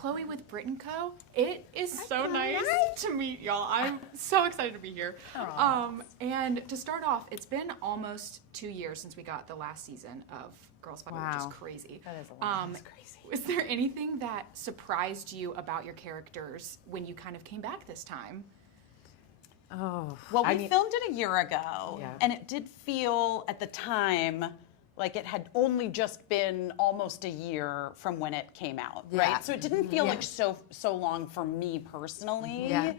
Chloe with Brit & Co. It is so nice to meet y'all. I'm so excited to be here. And to start off, it's been almost 2 years since we got the last season of Girls5eva, which is crazy. That is a lot. That's crazy. Was there anything that surprised you about your characters when you kind of came back this time? Oh. Well, we filmed it a year ago, and it did feel at the time like it had only just been almost a year from when it came out, right? So it didn't feel like so long for me personally.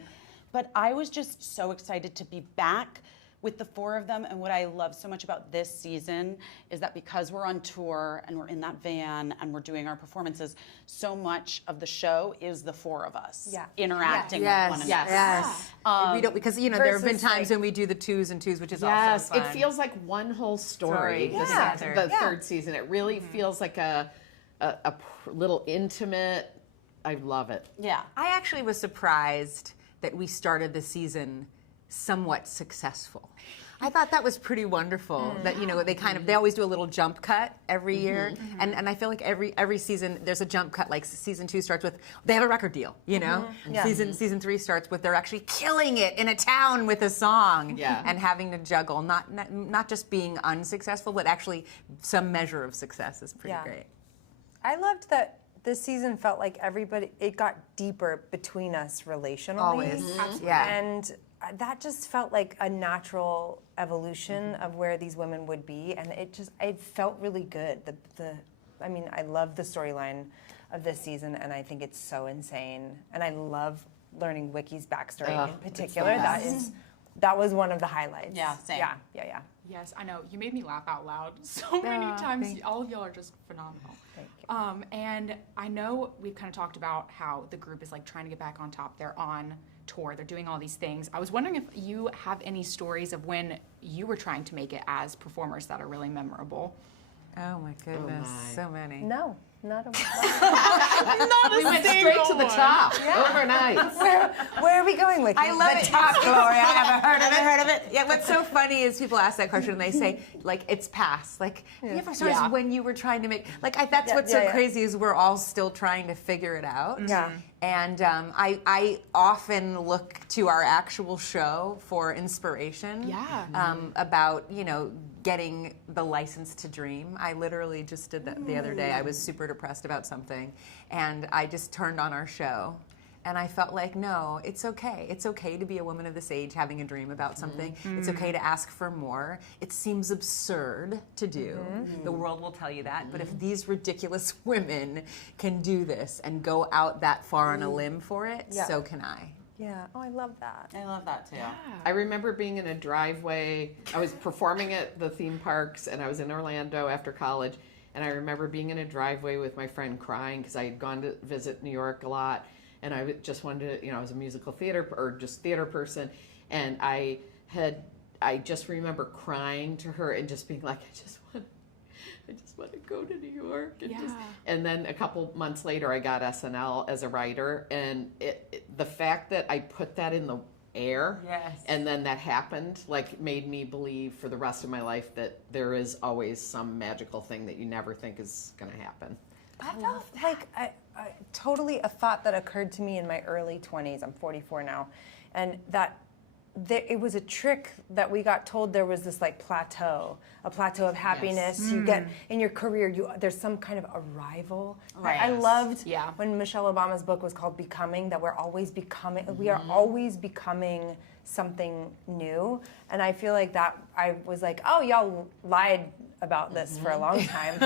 But I was just so excited to be back with the four of them. And what I love so much about this season is that because we're on tour and we're in that van and we're doing our performances, so much of the show is the four of us interacting with one another. We don't, because, you know, there have been times when we do the twos and twos, which is also fun. It feels like one whole story. The third season. It really feels like a little intimate. I love it. Yeah. I actually was surprised that we started the season somewhat successful. I thought that was pretty wonderful. That, you know, they always do a little jump cut every year, and I feel like every season there's a jump cut. Like season 2 starts with they have a record deal, you know. Season 3 starts with they're actually killing it in a town with a song, and having to juggle not just being unsuccessful, but actually some measure of success is pretty great. I loved that this season felt like it got deeper between us relationally. Always, and that just felt like a natural evolution of where these women would be, and it felt really good. I mean, I love the storyline of this season, and I think it's so insane. And I love learning Wiki's backstory in particular. That was one of the highlights. Yeah, same. Yeah. Yes, I know. You made me laugh out loud so many times. All of y'all are just phenomenal. Thank you. And I know we've kind of talked about how the group is like trying to get back on top. They're on tour. They're doing all these things. I was wondering if you have any stories of when you were trying to make it as performers that are really memorable. Oh my goodness, so many. No, not a We went straight to the top overnight. Where are we going with I love the it. top Glory. I haven't heard of it. Yeah, what's so funny is people ask that question and they say, like, it's past. Like, you ever stories when you were trying to make, like, that's what's so crazy is we're all still trying to figure it out. Yeah. And I often look to our actual show for inspiration about, you know, getting the license to dream. I literally just did that the other day. I was super depressed about something, and I just turned on our show. And I felt like, no, it's okay. It's okay to be a woman of this age having a dream about something. It's okay to ask for more. It seems absurd to do. The world will tell you that. But if these ridiculous women can do this and go out that far on a limb for it, so can I. Yeah. Oh, I love that. I love that too. Yeah. I remember being in a driveway. I was performing at the theme parks, and I was in Orlando after college. And I remember being in a driveway with my friend crying because I had gone to visit New York a lot. And I just wanted to, you know, I was a musical theater or just theater person. And I just remember crying to her and just being like, I just want to go to New York. And then a couple months later, I got SNL as a writer. And the fact that I put that in the air and then that happened, like, made me believe for the rest of my life that there is always some magical thing that you never think is going to happen. I felt like totally a thought that occurred to me in my early 20s. I'm 44 now. And that it was a trick that we got told there was this like plateau of happiness. You get in your career, there's some kind of arrival. I loved when Michelle Obama's book was called Becoming, that we're always becoming, we are always becoming something new. And I feel like that I was like, oh, y'all lied about this for a long time.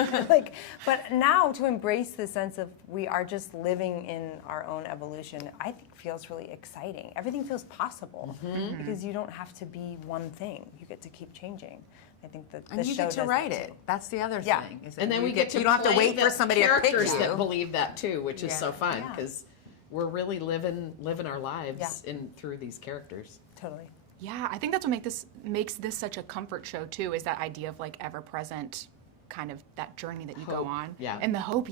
But now to embrace the sense of we are just living in our own evolution, I think feels really exciting. Everything feels possible because you don't have to be one thing. You get to keep changing. I think that and you get to write it. That's the other thing. Is and then we get to you don't have to wait for somebody to pick you. That believe that too, which is so fun because we're really living our lives through these characters. Totally. Yeah, I think that's what makes this such a comfort show too, is that idea of like ever present, kind of that journey that you go on. Yeah. And the hope,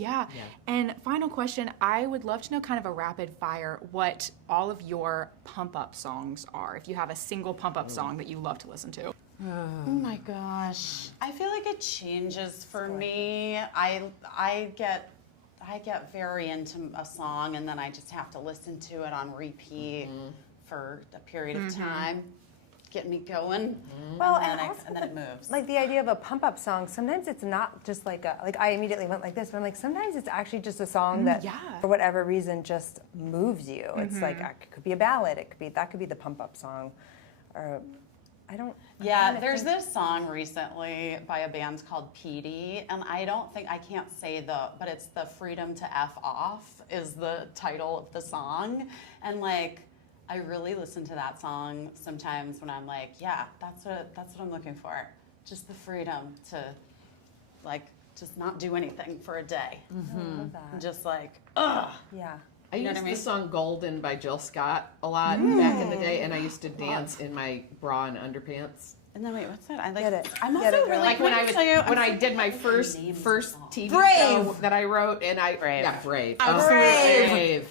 And final question, I would love to know kind of a rapid fire what all of your pump up songs are. If you have a single pump up song that you love to listen to. Oh my gosh. I feel like it changes for me. I I get very into a song and then I just have to listen to it on repeat for a period of time, get me going. Well, and then it moves. Like the idea of a pump up song, sometimes it's not just like I immediately went like this, but I'm like, sometimes it's actually just a song that for whatever reason just moves you. It's like, it could be a ballad, that could be the pump up song. Or there's this song recently by a band called PD, and I can't say but it's the Freedom to F Off is the title of the song. And like, I really listen to that song sometimes when I'm like, yeah, that's what I'm looking for. Just the freedom to like, just not do anything for a day. I love that. Just like, ugh. Yeah. I used the song Golden by Jill Scott a lot back in the day, and I used to dance in my bra and underpants. And then wait, what's that? I'm also really like when I did my first TV show that I wrote, and Brave. Brave.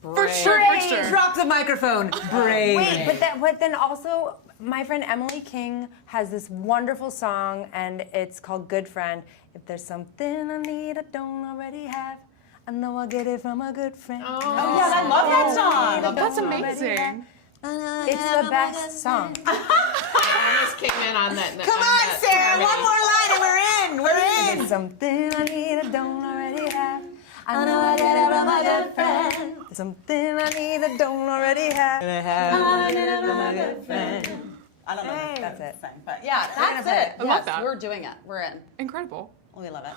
For sure. Drop the microphone. Brave. Wait, but then also, my friend Emily King has this wonderful song, and it's called Good Friend. If there's something I need I don't already have, I know I'll get it from a good friend. Oh yeah, I love that song. That's amazing. It's the best song. I just came in on that. Come on, Sarah. One more line and we're in. There's something I need I don't already have. I know I get it from a good friend. There's something I need I don't already have. I get it from a good friend. I don't know. That's it. But yeah, that's it. I love that. We're doing it. We're in. Incredible. We love it.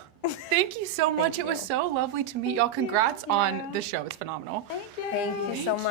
Thank you so much. It was so lovely to meet y'all. Congrats on the show. It's phenomenal. Thank you so much.